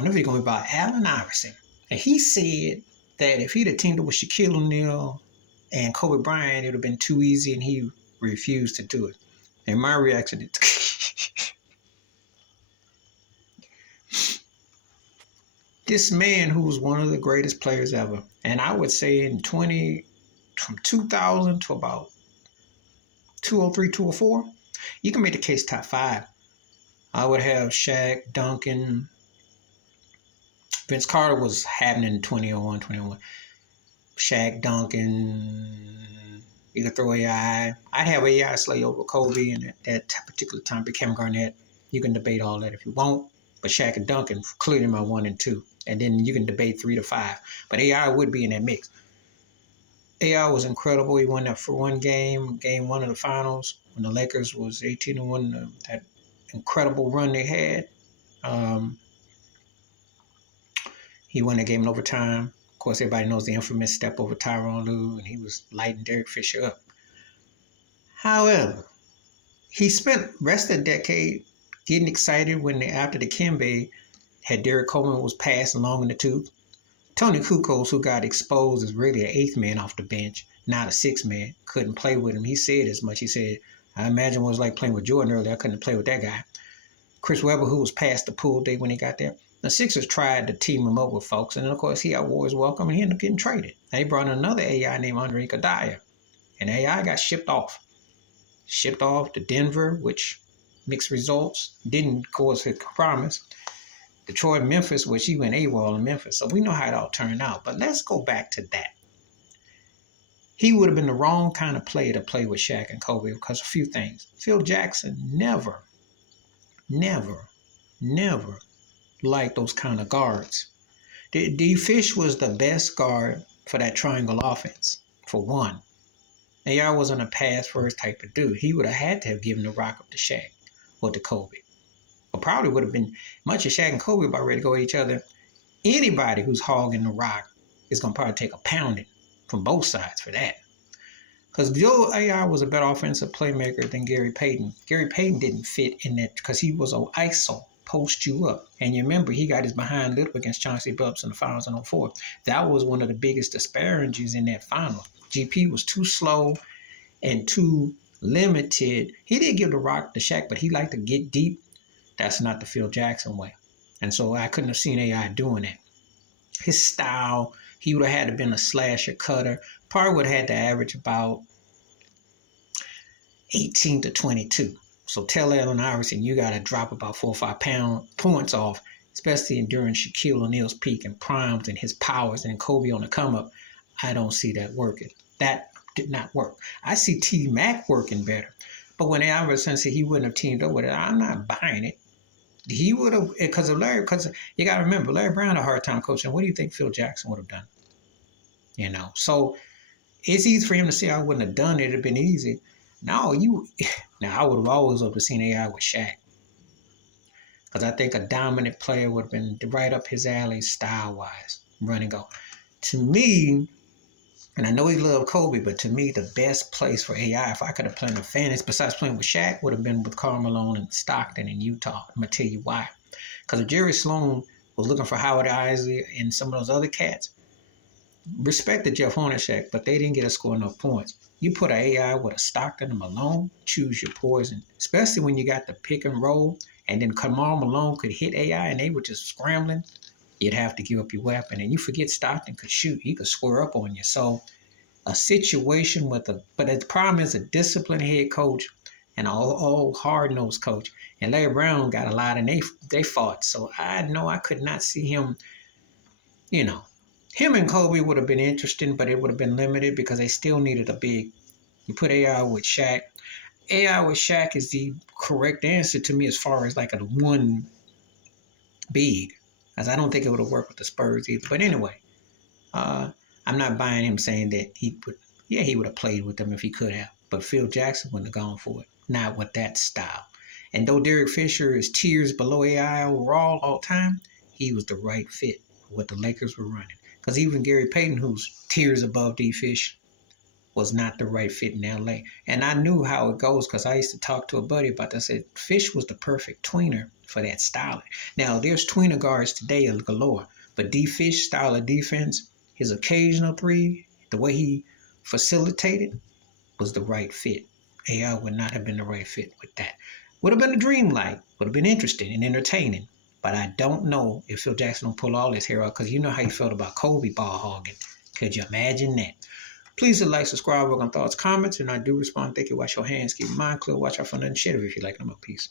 don't know if it's going to be about Allen Iverson. And he said that if he'd have teamed up with Shaquille O'Neal and Kobe Bryant, it would have been too easy, and he refused to do it. And my reaction is, this man who was one of the greatest players ever, and I would say from 2000 to about 203, 204, you can make the case top five. I would have Shaq, Duncan. Vince Carter was happening in 2001, 2001. Shaq, Duncan. You could throw AI. I'd have AI slay over Kobe, and at that particular time, Kevin Garnett. You can debate all that if you want, but Shaq and Duncan clearly my 1 and 2. And then you can debate 3 to 5. But AI would be in that mix. AI was incredible. He won that for one game 1 of the finals, when the Lakers was 18-1, that incredible run they had. He won that game in overtime. Of course, everybody knows the infamous step over Tyronn Lue, and he was lighting Derek Fisher up. However, he spent the rest of the decade getting excited when after the Kimbe had Derek Coleman was passing long in the tooth. Tony Kukoc, who got exposed as really an 8th man off the bench, not a 6th man, couldn't play with him. He said as much. He said, I imagine what it was like playing with Jordan earlier. I couldn't play with that guy. Chris Webber, who was past the pool day when he got there. The Sixers tried to team him up with folks, and then, of course, he outwore his welcome, and he ended up getting traded. They brought in another AI named Andre Iguodala, and AI got shipped off. Shipped off to Denver, which mixed results. Didn't go as promised. Detroit, Memphis, which he went AWOL in Memphis. So we know how it all turned out. But let's go back to that. He would have been the wrong kind of player to play with Shaq and Kobe because of a few things. Phil Jackson never liked those kind of guards. D. Fish was the best guard for that triangle offense, for one. AI wasn't a pass-first type of dude. He would have had to have given the rock up to Shaq or to Kobe. Or probably would have been, much as Shaq and Kobe about ready to go at each other, anybody who's hogging the rock is going to probably take a pounding from both sides for that. Because Joe AI was a better offensive playmaker than Gary Payton. Gary Payton didn't fit in that because he was an ISO, post you up. And you remember, he got his behind lit up against Chauncey Billups in the finals in 04. That was one of the biggest disparities in that final. GP was too slow and too limited. He did give the rock to Shaq, but he liked to get deep. That's not the Phil Jackson way. And so I couldn't have seen AI doing that. His style, he would have had to been a slasher cutter. Probably would have had to average about 18 to 22. So tell Allen Iverson you got to drop about 4 or 5 points off, especially during Shaquille O'Neal's peak and primes and his powers and Kobe on the come up. I don't see that working. That did not work. I see T-Mac working better. But when Iverson said he wouldn't have teamed up with it, I'm not buying it. He would have, because you got to remember, Larry Brown had a hard time coaching. What do you think Phil Jackson would have done? So it's easy for him to say I wouldn't have done it. It'd have been easy. Now I would have always loved to seen AI with Shaq. Because I think a dominant player would have been right up his alley style-wise, run and go. To me, and I know he loved Kobe, but to me, the best place for AI, if I could have played in fantasy, besides playing with Shaq, would have been with Karl Malone and Stockton in Utah. I'm going to tell you why. Because if Jerry Sloan was looking for Howard Isley and some of those other cats, respected Jeff Hornacek, but they didn't get to score enough points. You put an AI with a Stockton and Malone, choose your poison, especially when you got the pick and roll, and then Karl Malone could hit AI and they were just scrambling. You'd have to give up your weapon. And you forget Stockton could shoot. He could square up on you. So a situation but the problem is a disciplined head coach and an old hard-nosed coach. And Larry Brown got a lot and they fought. So I know I could not see him, him and Kobe would have been interesting, but it would have been limited because they still needed a big. You put AI with Shaq. AI with Shaq is the correct answer to me as far as like a one big. As I don't think it would have worked with the Spurs either. But anyway, I'm not buying him saying that he would have played with them if he could have. But Phil Jackson wouldn't have gone for it. Not with that style. And though Derek Fisher is tiers below AI overall all time, he was the right fit for what the Lakers were running. Because even Gary Payton, who's tiers above D. Fish, was not the right fit in LA. And I knew how it goes because I used to talk to a buddy about that. I said Fish was the perfect tweener for that style. Now there's tweener guards today galore, but D Fish style of defense, his occasional three, the way he facilitated was the right fit. AI would not have been the right fit with that. Would have been a dream light, would have been interesting and entertaining. But I don't know if Phil Jackson will pull all his hair out because you know how you felt about Kobe ball hogging. Could you imagine that? Please like, subscribe, work on thoughts, comments, and I do respond. Thank you. Wash your hands, keep your mind clear, watch out for nothing shit if you like them up. Peace.